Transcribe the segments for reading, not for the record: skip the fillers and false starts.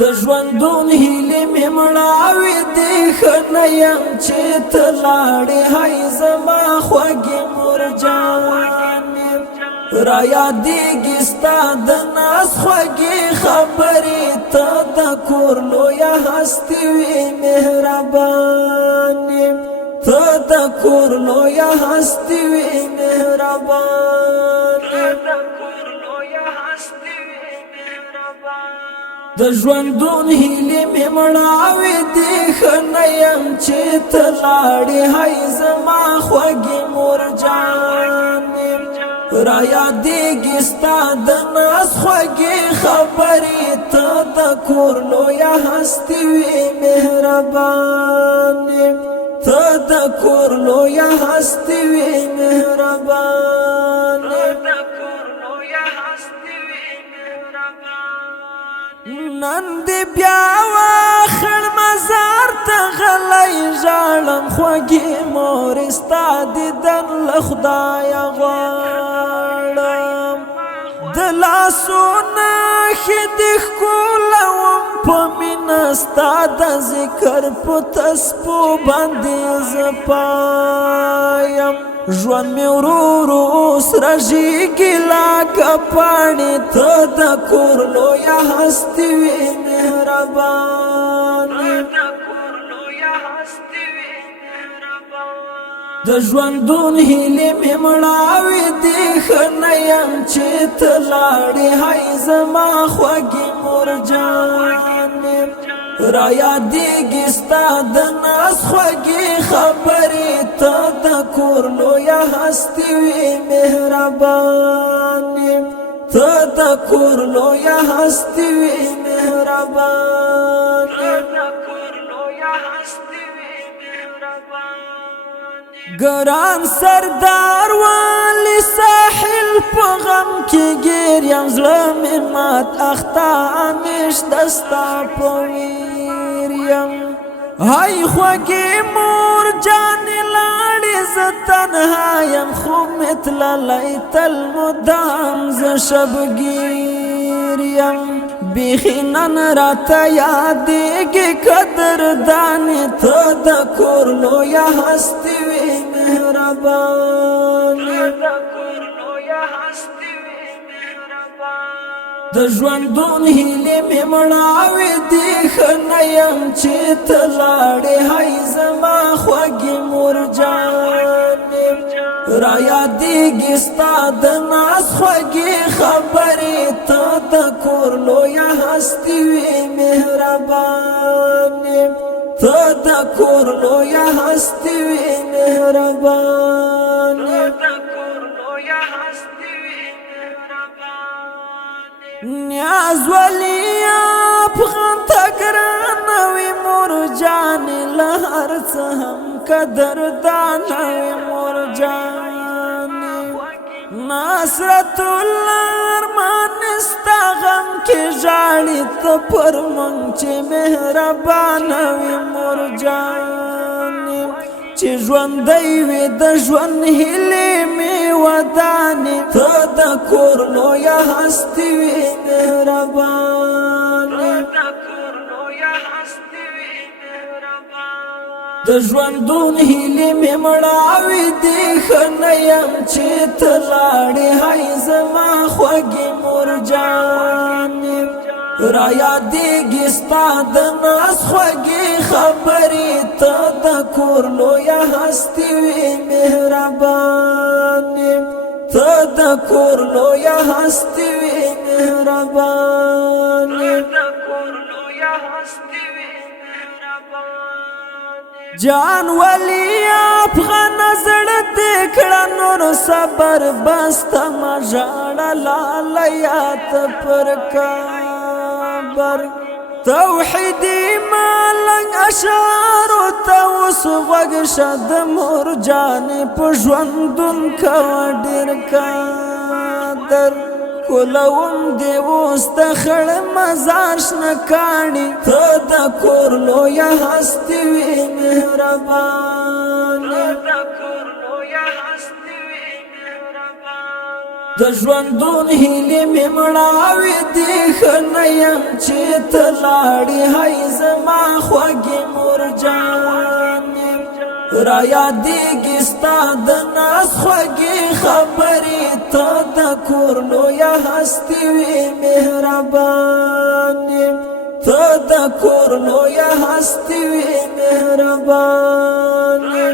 د ژوندون هیلې مې مړاوې دي ښه نه یم چې ته لاړې هی زما خوږې مرجانې را یادېږي ستا د ناز خوږې خبرې ته د کور لویه هستي وې مهربانې ته د کور لویه هستي وې مهربانې د ژوندون هیلې مې مړاوې دي ښه نه یم چې ته لاړې هی زما خوږې مرجانې را یادېږي ستا د ناز خوږې خبرې ته د کور لویه هستي وې مهربانې ته د کور لویه هستي وې مهربانې نن دې بیا واخړ مزار ته غلی ژاړم خوږې مور ستا دیدن له خدایه غواړم د لاسونه ښې دې ښکلوم په مینه ستا د ذکر په تسبو باندې زه پایم ژوند مې ورو ورو اوس رژېږي لکه پاڼې ته د کور لویه هستي وې مهربانې د ژوندون هیلې مې مړاوې دي ښه نه یم چې ته لاړې هی زما خوږې مرجانې را یادېږي ستا د ناز خوږې خبرې ته د کور لویه هستي وې مهربانې ته د کور لویه هستي وې مهربانې ګران سردار والی ساحل په غم کې ګیر یم زړه مې مات اخته همیش دستا په ویر یم هی خوږې مور جانې لاړې زه تنها یم خوب مې تللی تل مدام زه شبګیر یم بیخي نن راته یادېږي قدردانې ته د کور لویه هستي وې مهربانې د ژوندون هیلې مې مړاوې دي ښه نه یم چې ته لاړې هی زما خوږې مرجانې را یادېږي ستا د ناز خوږې خبرې ته د کور لویه هستي وې مهربانې ته د کور لویه هستي وې مهربانې نیاز ولی افغان ته ګرانه وې مرجانې له هر څه هم قدردانه وې مرجانې نصرت الله ارمان ستا غم کې ژاړي ته پر موږ چې مهربانه وې مرجانې چې ژوندی وې د ژوند هیلې مې ودانې ته د کور لویه هستي وې مهربانې د ژوندون هیلې مې مړاوې دي ښه نه یم چې ته لاړې هی زما خوږې مرجانې را یادېږي ستا د ناز خوږې خبرې ته د کور لویه هستي وې مهربانې ته د کور لویه هستي وې مهربانې جان ولی افغان زړه دې کړه نور صبر بس ته ما ژاړه لالیات پر کابر توحیدی مالنګ اشعارو ته اوس غوږ شه د مرجانې په ژوندون کوه ډېر قدر کولوم دې اوس د خړ مزار شنه کاڼي ته د کور لویه هستي وې مهربانې د ژوندون هیلې مې مړاوې دي ښه نه یم چې ته لاړې هی زما خوږې مورجانې را یادېږي ستا د ناز خوږې خبرې ته د کور لویه هستي وې مهربانې ته د کور لویه هستي وې مهربانې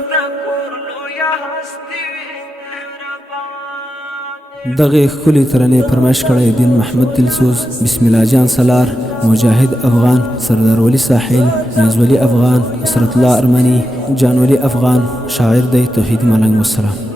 دغه ښکلې ترانې فرمایش کړی دین محمد دلسوز، بسم الله جان سالار، مجاهد افغان، سردار ولی ساحل، نیاز ولی افغان، نصرت الله ارمنی، جان ولی افغان، شاعر دی توحید ملنګ. والسلام.